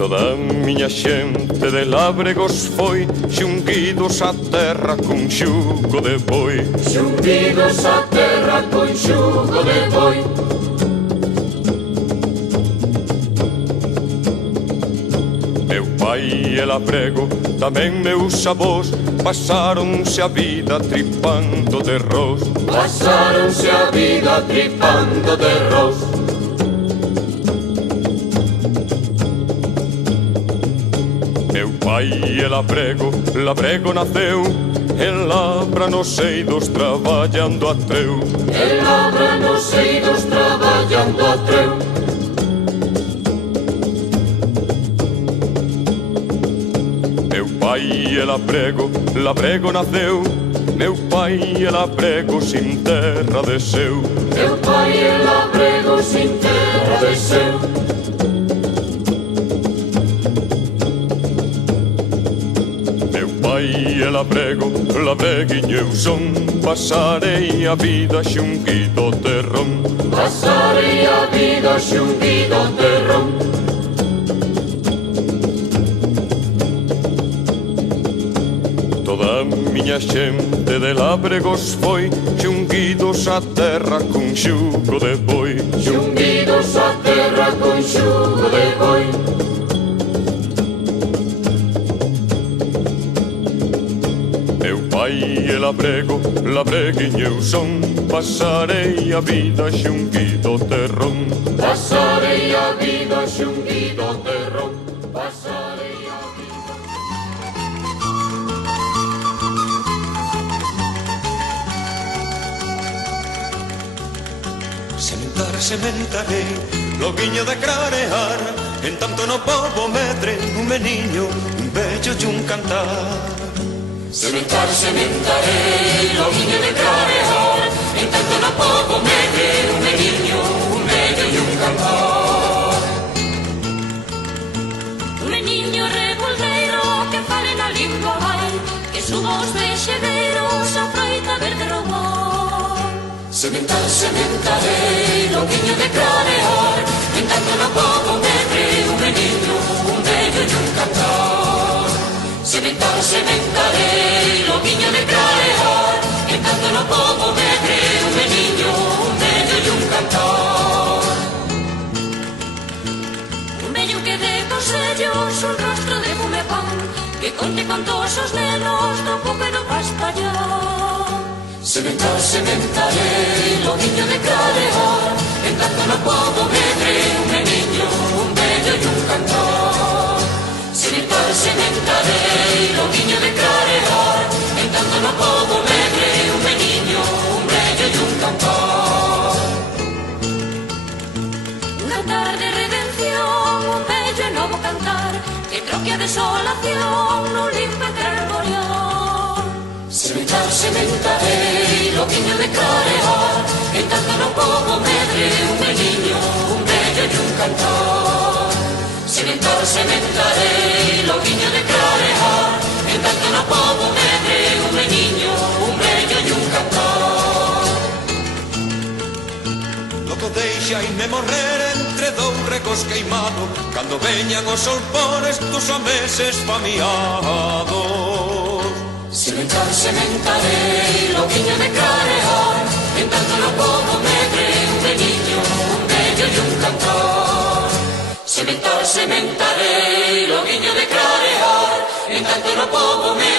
Toda a miña xente de lábregos foi xunguidos á terra cun xugo de boi. Xunguidos á terra con xugo de boi. Meu pai e labrego, tamén meus avós, pasáronse a vida tripando de ros. Pasáronse a vida tripando de ros. Meu pai e labrego, labrego naceu en labra nos eidos traballando a treu. En labra nos eidos traballando a treu. Meu pai e labrego, labrego naceu. Meu pai e labrego sin terra desceu. Meu pai e labrego sin terra desceu. E labrego, labreguiño eu son. Pasarei a vida xunguido terrón. Pasarei a vida xunguido terrón. Toda a miña xente de lábregos foi xunguidos á terra cun xugo de boi. Xunguidos á terra con xugo de boi. Pai e labrego, labreguiño eu son. Pasarei a vida xunguido terrón. Pasarei a vida xunguido terrón. Pasarei a vida. Sementarei, loguiño de clarear. En tanto no pobo medre, un meniño, un bello e un cantar. Sementarei, loguiño de clarear. En tanto no pobo medre, un meniño, un bello e un cantar. Un meniño revolveiro que fale na lingua vai, que suba os vexedeiros a froita verde robor. Sementarei, loguiño de clarear. En tanto no pobo medre, un meniño, un bello e un cantar. Sementarei, loguiño de clarear. En tanto no pobo medre, un meniño, un bello e un cantar. Un bello que dé consellos, un rostro de fume pan, que conte con todos os nenos do pouco e do pastallar. Sementarei, loguiño de clarear. En tanto no pobo medre, un meniño, un bello e un cantar. Sementarei, loguiño de clarear. En tanto no pobo medre, un meniño, un bello e un cantar. Unha tarde de redención, un bello e novo cantar, que troque a desolación no limpo e tremorión. Sementarei, loguiño de clarear. En tanto no pobo medre, un meniño, un bello e un cantar. Sementarei, loguiño de clarear. En tanto no pobo medre, un meniño, un bello e un cantar. Loco deixaime morrer entre dous recos queimado, cando veñan os solpores dos ameses famiados. Sementarei, loguiño de clarear. En tanto no pobo medre, un meniño, un bello e un cantar. Sementarei, loguiño de clarear. En tanto no pobo medre,